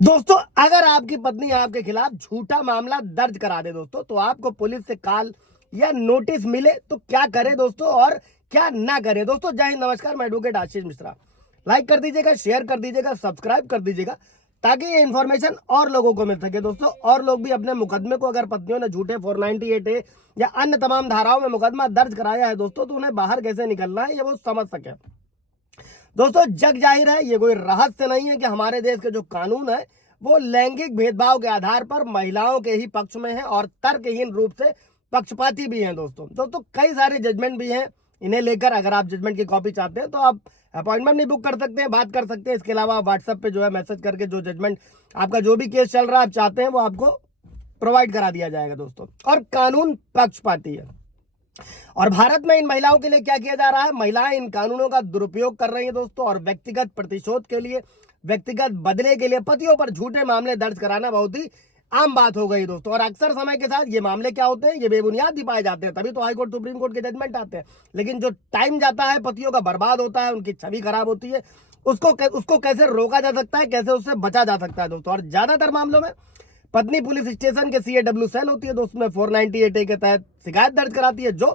दोस्तों, अगर आपकी पत्नी आपके खिलाफ झूठा मामला दर्ज करा दे दोस्तों, तो आपको पुलिस से कॉल या नोटिस मिले तो क्या करें दोस्तों और क्या ना करें। दोस्तों जय हिंद, नमस्कार, मैं एडवोकेट आशीष मिश्रा। लाइक कर दीजिएगा, शेयर कर दीजिएगा, सब्सक्राइब कर दीजिएगा ताकि ये इन्फॉर्मेशन और लोगों को मिल सके दोस्तों, और लोग भी अपने मुकदमे को, अगर पत्नियों ने झूठे 498A या अन्य तमाम धाराओं में मुकदमा दर्ज कराया है दोस्तों, तो उन्हें बाहर कैसे निकलना है ये वो समझ सके। दोस्तों जग जाहिर है, ये कोई रहस्य नहीं है कि हमारे देश के जो कानून है वो लैंगिक भेदभाव के आधार पर महिलाओं के ही पक्ष में है और तर्कहीन रूप से पक्षपाती भी हैं दोस्तों कई सारे जजमेंट भी हैं इन्हें लेकर। अगर आप जजमेंट की कॉपी चाहते हैं तो आप अपॉइंटमेंट भी बुक कर सकते हैं, बात कर सकते हैं। इसके अलावा व्हाट्सएप पे जो है मैसेज करके जो जजमेंट आपका जो भी केस चल रहा है आप चाहते हैं वो आपको प्रोवाइड करा दिया जाएगा दोस्तों। और कानून पक्षपाती है, और भारत में इन महिलाओं के लिए क्या किया जा रहा है, महिलाएं इन कानूनों का दुरुपयोग कर रही हैं दोस्तों, और व्यक्तिगत प्रतिशोध के लिए, व्यक्तिगत बदले के लिए पतियों पर झूठे मामले दर्ज कराना बहुत ही आम बात हो गई दोस्तों। और अक्सर समय के साथ ये मामले क्या होते हैं, ये बेबुनियाद भी पाए जाते हैं, तभी तो हाई कोर्ट सुप्रीम कोर्ट के जजमेंट आते हैं। लेकिन जो टाइम जाता है, पतियों का बर्बाद होता है, उनकी छवि खराब होती है, उसको कैसे रोका जा सकता है, कैसे उससे बचा जा सकता है दोस्तों। और ज्यादातर मामलों में पत्नी पुलिस स्टेशन के CAW सेल होती है दोस्तों, 498A के तहत शिकायत दर्ज कराती है जो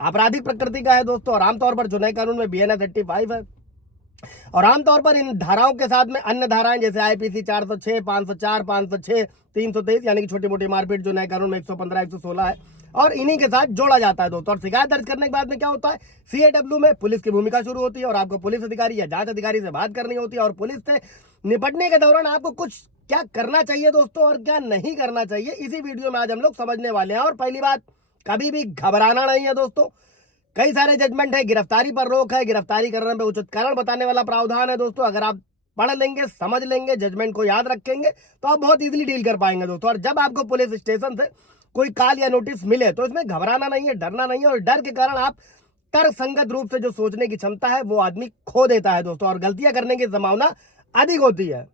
आपराधिक प्रकृति का है दोस्तों। और आमतौर पर जो नए कानून में BNS 85 है, और आमतौर पर इन धाराओं के साथ में अन्य धाराएं जैसे IPC 406, 504, 506, 323 यानी कि छोटी मोटी मारपीट जो नए कानून में 115, 116 है, और इन्हीं के साथ जोड़ा जाता है दोस्तों। और शिकायत दर्ज करने के बाद में क्या होता है, CAW में पुलिस की भूमिका शुरू होती है और आपको पुलिस अधिकारी या जांच अधिकारी से बात करनी होती है, और पुलिस से निपटने के दौरान आपको कुछ क्या करना चाहिए दोस्तों और क्या नहीं करना चाहिए, इसी वीडियो में आज हम लोग समझने वाले हैं। और पहली बात, कभी भी घबराना नहीं है दोस्तों। कई सारे जजमेंट है, गिरफ्तारी पर रोक है, गिरफ्तारी करने में उचित कारण बताने वाला प्रावधान है दोस्तों। अगर आप पढ़ लेंगे, समझ लेंगे, जजमेंट को याद रखेंगे तो आप बहुत इजीली डील कर पाएंगे दोस्तों। और जब आपको पुलिस स्टेशन से कोई कॉल या नोटिस मिले तो इसमें घबराना नहीं है, डरना नहीं है, और डर के कारण आप तर्क संगत रूप से जो सोचने की क्षमता है वो आदमी खो देता है दोस्तों, और गलतियां करने की संभावना अधिक होती है।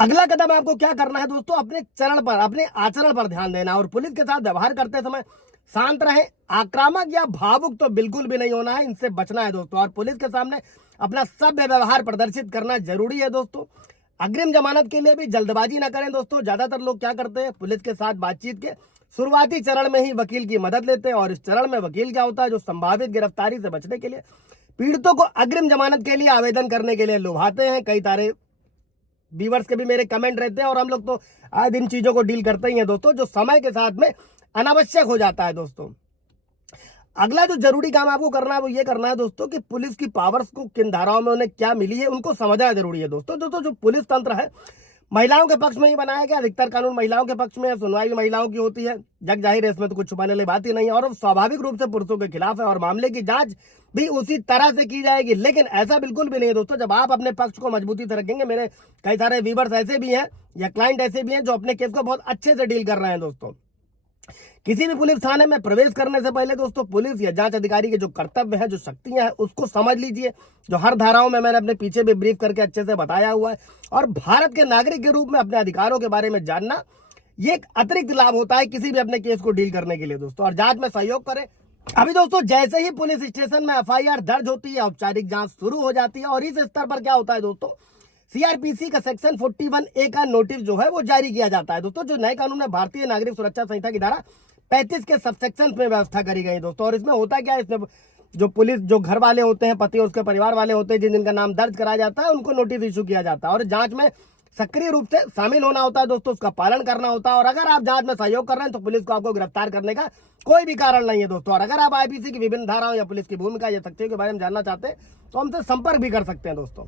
अगला कदम आपको क्या करना है दोस्तों, अपने चरण पर, अपने आचरण पर ध्यान देना, और पुलिस के साथ व्यवहार करते समय शांत रहे, आक्रामक या भावुक तो बिल्कुल भी नहीं होना है, इनसे बचना है दोस्तों। और पुलिस के सामने अपना सभ्य व्यवहार प्रदर्शित करना जरूरी है दोस्तों। अग्रिम जमानत के लिए भी जल्दबाजी ना करें दोस्तों। ज्यादातर लोग क्या करते हैं, पुलिस के साथ बातचीत के शुरुआती चरण में ही वकील की मदद लेते हैं, और इस चरण में वकील क्या होता है, जो संभावित गिरफ्तारी से बचने के लिए पीड़ितों को अग्रिम जमानत के लिए आवेदन करने के लिए लुभाते हैं। कई सारे व्यूवर्स के भी मेरे कमेंट रहते हैं, और हम लोग तो आए दिन चीजों को डील करते ही हैं दोस्तों, जो समय के साथ में अनावश्यक हो जाता है दोस्तों। अगला जो जरूरी काम आपको करना है वो ये करना है दोस्तों कि पुलिस की पावर्स को, किन धाराओं में उन्हें क्या मिली है, उनको समझना जरूरी है दोस्तों। जो पुलिस तंत्र है महिलाओं के पक्ष में ही बनाया गया, अधिकतर कानून महिलाओं के पक्ष में है, सुनवाई भी महिलाओं की होती है। जग जाहिर है, इसमें तो कुछ छुपाने वाली बात ही नहीं है, और वो स्वाभाविक रूप से पुरुषों के खिलाफ है, और मामले की जांच भी उसी तरह से की जाएगी। लेकिन ऐसा बिल्कुल भी नहीं है दोस्तों, जब आप अपने पक्ष को मजबूती से रखेंगे। मेरे कई सारे व्यूवर्स ऐसे भी हैं या क्लाइंट ऐसे भी हैं जो अपने केस को बहुत अच्छे से डील कर रहे हैं दोस्तों। किसी भी पुलिस थाने में प्रवेश करने से पहले दोस्तों पुलिस या जांच अधिकारी के जो कर्तव्य है, जो शक्तियां हैं, उसको समझ लीजिए, जो हर धाराओं में मैंने अपने पीछे भी ब्रीफ करके अच्छे से बताया हुआ है। और भारत के नागरिक के रूप में अपने अधिकारों के बारे में जानना ये एक अतिरिक्त लाभ होता है किसी भी अपने केस को डील करने के लिए दोस्तों। और जांच में सहयोग करें। अभी दोस्तों जैसे ही पुलिस स्टेशन में FIR दर्ज होती है, औपचारिक जांच शुरू हो जाती है, और इस स्तर पर क्या होता है दोस्तों, CRPC का सेक्शन 41A का नोटिस जो है वो जारी किया जाता है दोस्तों। जो नए कानून में भारतीय नागरिक सुरक्षा संहिता की धारा 35 के सबसेक्शन में व्यवस्था करी गई दोस्तों। और इसमें होता क्या है, इसमें जो पुलिस, जो घर वाले होते हैं, पति और उसके परिवार वाले होते हैं, जिन जिनका नाम दर्ज कराया जाता है, उनको नोटिस इशू किया जाता है, और जांच में सक्रिय रूप से शामिल होना होता है दोस्तों, उसका पालन करना होता है। और अगर आप जांच में सहयोग कर रहे हैं तो पुलिस को आपको गिरफ्तार करने का कोई भी कारण नहीं है दोस्तों। और अगर आप IPC की विभिन्न धाराओं या पुलिस की भूमिका या शक्तियों के बारे में जानना चाहते हैं तो हमसे संपर्क भी कर सकते हैं दोस्तों।